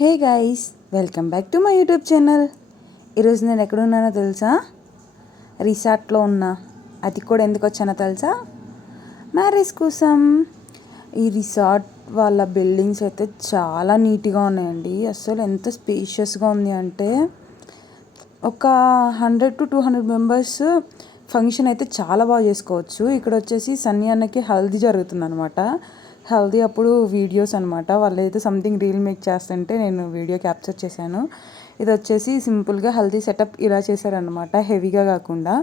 Hey guys, welcome back to my YouTube channel. ఈరోజు నేను ఎక్కడున్నానో తెలుసా? రిసార్ట్లో ఉన్నా. అది కూడా ఎందుకు వచ్చానో తెలుసా? మ్యారేజ్ కోసం. ఈ రిసార్ట్ వాళ్ళ బిల్డింగ్స్ అయితే చాలా నీట్గా ఉన్నాయండి. అసలు ఎంత స్పేషియస్గా ఉంది అంటే ఒక 100 to 200 మెంబర్స్ ఫంక్షన్ అయితే చాలా బాగా చేసుకోవచ్చు. ఇక్కడ వచ్చేసి సన్నీ అన్నకి హల్దీ జరుగుతుంది అనమాట. హల్దీ అప్పుడు వీడియోస్ అనమాట. వాళ్ళు అయితే సంథింగ్ రీల్ మేక్ చేస్తుంటే నేను వీడియో క్యాప్చర్ చేశాను. ఇది వచ్చేసి సింపుల్గా హల్దీ సెటప్ ఇలా చేశారనమాట, హెవీగా కాకుండా.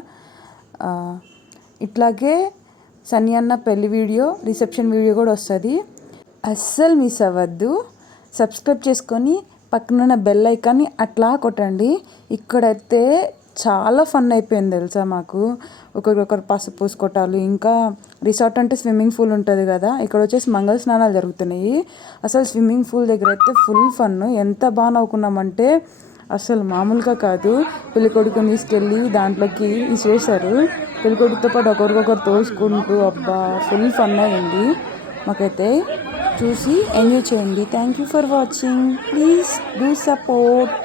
ఇట్లాగే సన్నీ అన్న పెళ్లి వీడియో, రిసెప్షన్ వీడియో కూడా వస్తుంది. అస్సలు మిస్ అవ్వద్దు. సబ్స్క్రైబ్ చేసుకొని పక్కనున్న బెల్ ఐకాన్ని అట్లా కొట్టండి. ఇక్కడైతే చాలా ఫన్ అయిపోయింది తెలుసా మాకు. ఒకరికొకరు పసుపు పూసుకోవటాలు, ఇంకా రిసార్ట్ అంటే స్విమ్మింగ్ పూల్ ఉంటుంది కదా, ఇక్కడ వచ్చేసి మంగళ స్నానాలు జరుగుతున్నాయి. అసలు స్విమ్మింగ్ పూల్ దగ్గర అయితే ఫుల్ ఫన్. ఎంత బాగా నవ్వుకున్నామంటే అసలు మామూలుగా కాదు. పెళ్ళికొడుకుని తీసుకెళ్ళి దాంట్లోకి విసిరేశారు. పెళ్ళికొడుకుతో పాటు ఒకరికొకరు తోసుకుంటూ అబ్బా ఫుల్ ఫన్ అయింది మాకైతే. చూసి ఎంజాయ్ చేయండి. Thank you for watching. Please do support.